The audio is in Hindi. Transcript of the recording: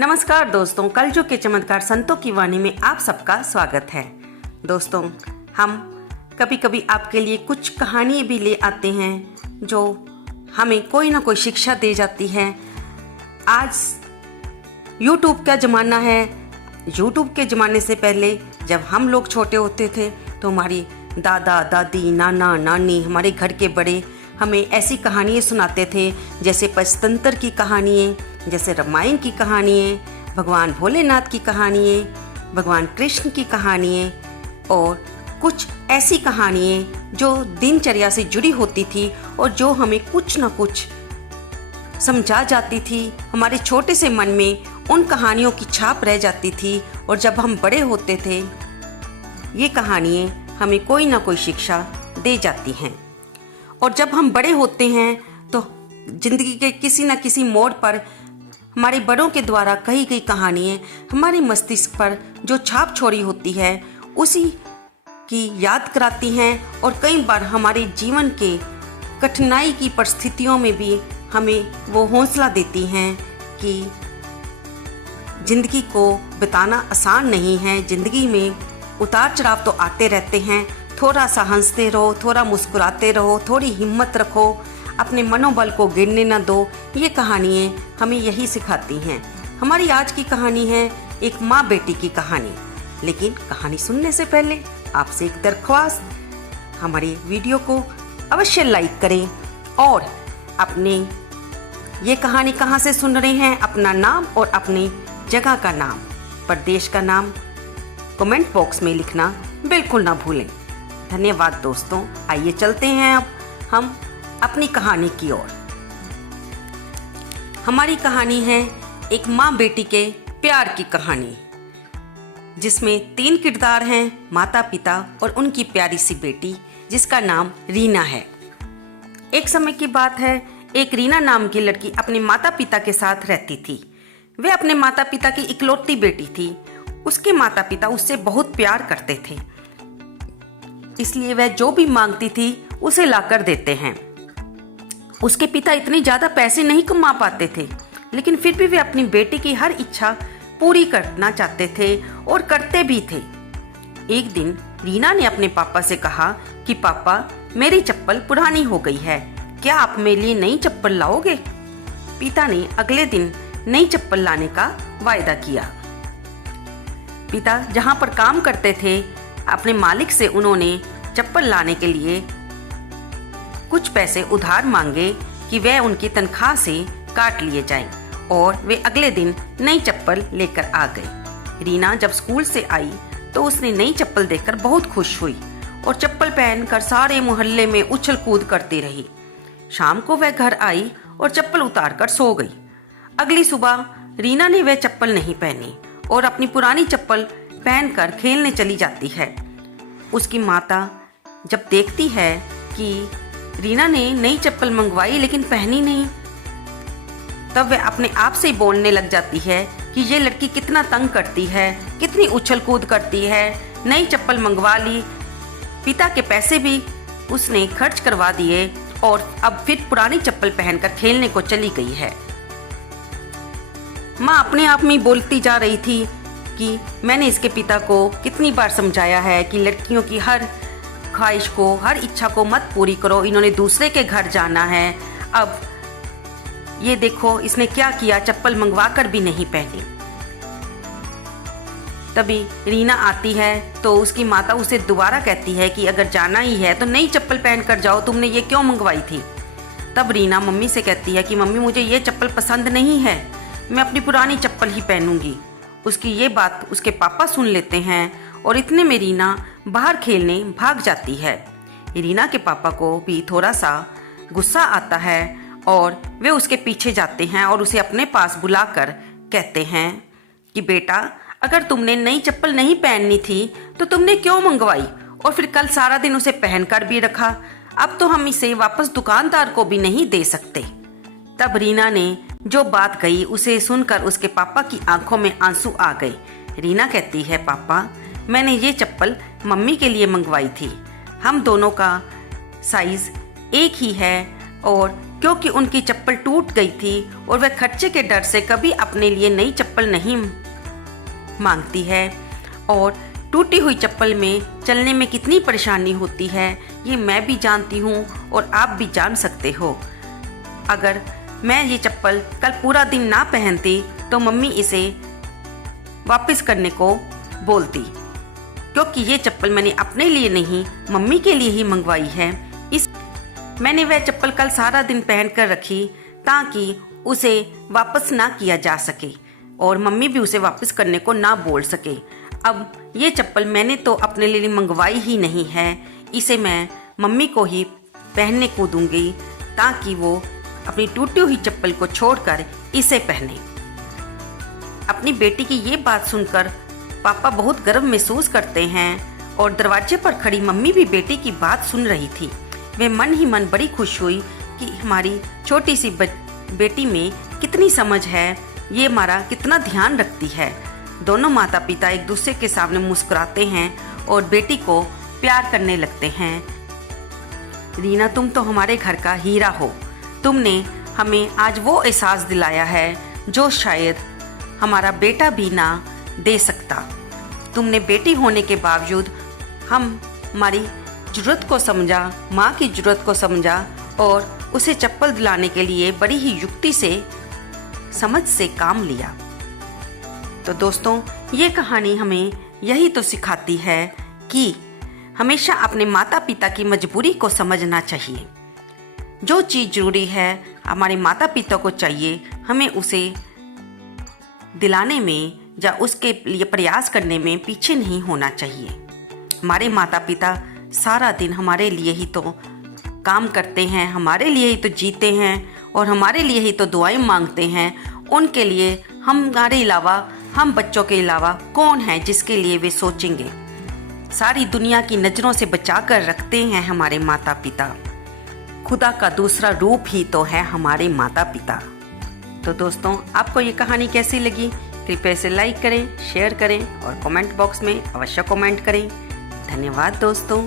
नमस्कार दोस्तों, कलयुग के चमत्कार संतों की वाणी में आप सबका स्वागत है। दोस्तों, हम कभी कभी आपके लिए कुछ कहानियाँ भी ले आते हैं जो हमें कोई ना कोई शिक्षा दे जाती है। आज YouTube का ज़माना है। YouTube के ज़माने से पहले जब हम लोग छोटे होते थे तो हमारी दादा दादी नाना नानी हमारे घर के बड़े हमें ऐसी कहानियाँ सुनाते थे, जैसे पंचतंत्र की कहानियाँ, जैसे रामायण की कहानियाँ, भगवान भोलेनाथ की कहानियाँ, भगवान कृष्ण की कहानियाँ और कुछ ऐसी कहानियाँ जो दिनचर्या से जुड़ी होती थी और जो हमें कुछ ना कुछ समझा जाती थी। हमारे छोटे से मन में उन कहानियों की छाप रह जाती थी और जब हम बड़े होते थे ये कहानियाँ हमें कोई ना कोई शिक्षा दे जाती हैं। और जब हम बड़े होते हैं तो ज़िंदगी के किसी न किसी मोड़ पर हमारे बड़ों के द्वारा कही गई कहानियाँ हमारे मस्तिष्क पर जो छाप छोड़ी होती है उसी की याद कराती हैं और कई बार हमारे जीवन के कठिनाई की परिस्थितियों में भी हमें वो हौसला देती हैं कि ज़िंदगी को बिताना आसान नहीं है। ज़िंदगी में उतार चढ़ाव तो आते रहते हैं। थोड़ा सा हंसते रहो, थोड़ा मुस्कुराते रहो, थोड़ी हिम्मत रखो, अपने मनोबल को गिरने न दो। ये कहानियाँ हमें यही सिखाती हैं। हमारी आज की कहानी है एक माँ बेटी की कहानी। लेकिन कहानी सुनने से पहले आपसे एक दरख्वास्त, हमारे वीडियो को अवश्य लाइक करें और अपने ये कहानी कहाँ से सुन रहे हैं, अपना नाम और अपनी जगह का नाम, प्रदेश का नाम कमेंट बॉक्स में लिखना बिल्कुल ना भूलें। धन्यवाद दोस्तों। आइए चलते हैं अब हम अपनी कहानी की ओर। हमारी कहानी है एक माँ बेटी के प्यार की कहानी, जिसमें 3 किरदार हैं, माता पिता और उनकी प्यारी सी बेटी जिसका नाम रीना है। एक समय की बात है, एक रीना नाम की लड़की अपने माता पिता के साथ रहती थी। वे अपने माता पिता की इकलौती बेटी थी। उसके माता पिता उससे बहुत प्यार करते थे, इसलिए वह जो भी मांगती थी उसे लाकर देते हैं। उसके पिता इतने ज़्यादा पैसे नहीं कमा पाते थे, लेकिन फिर भी वे अपनी बेटी की हर इच्छा पूरी करना चाहते थे और करते भी थे। एक दिन रीना ने अपने पापा से कहा कि पापा, मेरी चप्पल पुरानी हो गई है, क्या आप मेरे लिए नई चप्पल लाओगे? पिता ने अगले दिन नई चप्पल लाने का वायदा किया। पिता जहाँ पर काम करते थे, अपने मालिक से उन्होंने चप्पल लाने के लिए कुछ पैसे उधार मांगे कि वह उनकी तनख्वाह से काट लिए जाएं, और वे अगले दिन नई चप्पल लेकर आ गई। रीना जब स्कूल से आई तो उसने नई चप्पल देखकर बहुत खुश हुई और चप्पल पहनकर सारे मोहल्ले में उछल कूद करती रही। शाम को वह घर आई और चप्पल उतार कर सो गई। अगली सुबह रीना ने वह चप्पल नहीं पहनी और अपनी पुरानी चप्पल पहनकर खेलने चली जाती है। उसकी माता जब देखती है कि रीना ने नई चप्पल मंगवाई लेकिन पहनी नहीं, तब वह अपने आप से बोलने लग जाती है कि ये लड़की कितना तंग करती है, कितनी उछल कूद करती है। नई चप्पल मंगवा ली, पिता के पैसे भी उसने खर्च करवा दिए और अब फिर पुरानी चप्पल पहनकर खेलने को चली गई है। माँ अपने आप में बोलती जा रही थी कि मैंने इसके पिता को कितनी बार समझाया है कि लड़कियों की हर ख्वाहिश को, हर इच्छा को मत पूरी करो, इन्होंने दूसरे के घर जाना है। अब ये देखो इसने क्या किया, चप्पल मंगवा कर भी नहीं पहनी। तभी रीना आती है तो उसकी माता उसे दोबारा कहती है कि अगर जाना ही है तो नई चप्पल पहन कर जाओ, तुमने ये क्यों मंगवाई थी? तब रीना मम्मी से कहती है कि मम्मी, मुझे ये चप्पल पसंद नहीं है, मैं अपनी पुरानी चप्पल ही पहनूंगी। उसकी ये बात उसके पापा सुन लेते हैं और इतने में रीना बाहर खेलने भाग जाती है। रीना के पापा को भी थोड़ा सा गुस्सा आता है और वे उसके पीछे जाते हैं और उसे अपने पास बुलाकर कहते हैं कि बेटा, अगर तुमने नई चप्पल नहीं पहननी थी तो तुमने क्यों मंगवाई और फिर कल सारा दिन उसे पहनकर भी रखा? अब तो हम इसे वापस दुकानदार को भी नहीं दे सकते। तब रीना ने जो बात कही उसे सुनकर उसके पापा की आंखों में आंसू आ गए। रीना कहती है, पापा, मैंने ये चप्पल मम्मी के लिए मंगवाई थी, हम दोनों का साइज एक ही है और क्योंकि उनकी चप्पल टूट गई थी और वह खर्चे के डर से कभी अपने लिए नई चप्पल नहीं मांगती है। और टूटी हुई चप्पल में चलने में कितनी परेशानी होती है ये मैं भी जानती हूँ और आप भी जान सकते हो। अगर मैं ये चप्पल कल पूरा दिन ना पहनती तो मम्मी इसे वापस करने को बोलती, क्योंकि ये चप्पल मैंने अपने लिए नहीं मम्मी के लिए ही मंगवाई है। मैंने वह चप्पल कल सारा दिन पहन कर रखी ताकि उसे वापस ना किया जा सके और मम्मी भी उसे वापस करने को ना बोल सके। अब ये चप्पल मैंने तो अपने लिए मंगवाई ही नहीं है, इसे मैं मम्मी को ही पहनने को दूंगी ताकि वो अपनी टूटी हुई चप्पल को छोड़कर इसे पहने। अपनी बेटी की ये बात सुनकर पापा बहुत गर्व महसूस करते हैं और दरवाजे पर खड़ी मम्मी भी बेटी की बात सुन रही थी। वे मन ही मन बड़ी खुश हुई कि हमारी छोटी सी बेटी में कितनी समझ है, ये हमारा कितना ध्यान रखती है। दोनों माता पिता एक दूसरे के सामने मुस्कुराते हैं और बेटी को प्यार करने लगते हैं। रीना, तुम तो हमारे घर का हीरा हो। तुमने हमें आज वो एहसास दिलाया है जो शायद हमारा बेटा भी ना दे सकता। तुमने बेटी होने के बावजूद हमारी ज़रूरत को समझा, माँ की ज़रूरत को समझा और उसे चप्पल दिलाने के लिए बड़ी ही युक्ति से, समझ से काम लिया। तो दोस्तों, ये कहानी हमें यही तो सिखाती है कि हमेशा अपने माता पिता की मजबूरी को समझना चाहिए। जो चीज़ ज़रूरी है हमारे माता पिता को चाहिए, हमें उसे दिलाने में या उसके लिए प्रयास करने में पीछे नहीं होना चाहिए। हमारे माता पिता सारा दिन हमारे लिए ही तो काम करते हैं, हमारे लिए ही तो जीते हैं और हमारे लिए ही तो दुआएं मांगते हैं। उनके लिए हमारे अलावा, हम बच्चों के अलावा कौन है जिसके लिए वे सोचेंगे। सारी दुनिया की नज़रों से बचा कर रखते हैं हमारे माता पिता। खुदा का दूसरा रूप ही तो है हमारे माता पिता। तो दोस्तों, आपको ये कहानी कैसी लगी? कृपया इसे लाइक करें, शेयर करें और कमेंट बॉक्स में अवश्य कमेंट करें। धन्यवाद दोस्तों।